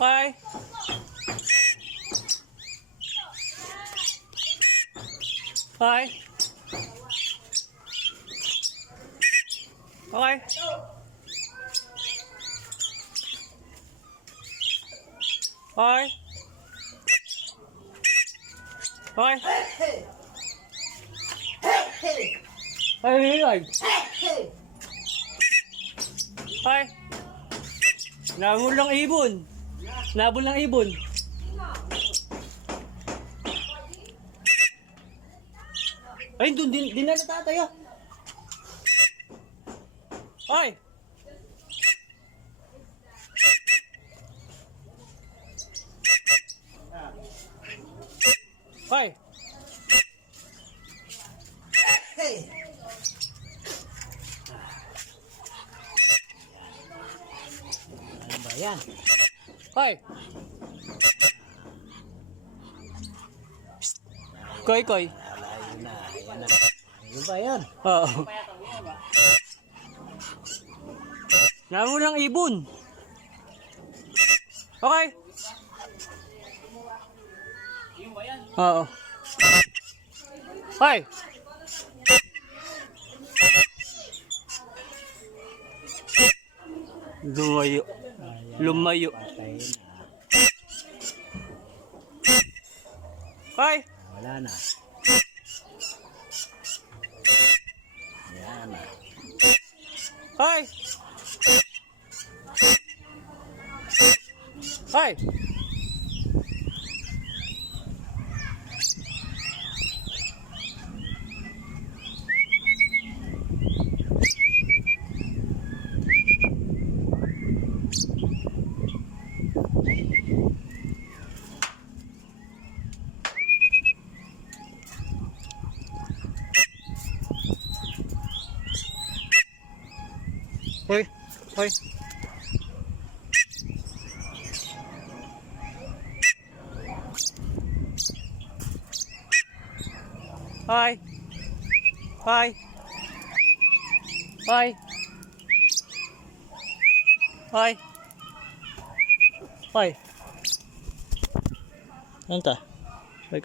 Okay. Okay. Okay. Okay. Okay. Ay, ay. Ay. Nabul ng ibon. Nabul ng ibon. Ay, doon din na natatayo. Ay. Ay. Ano ba yan? Ay. Koy, koy. Ayun na, ayan na. Ano ba yan? Oo. Nabul ng ibon. Okay. Oo. Ay. Lumayo. Lumayo. Patay na. Ay. Wala na. Yan na. Ay. Ay. Hoy, hoy. Hi. Hi. Hi. Hi. Hi. Anta. Bye,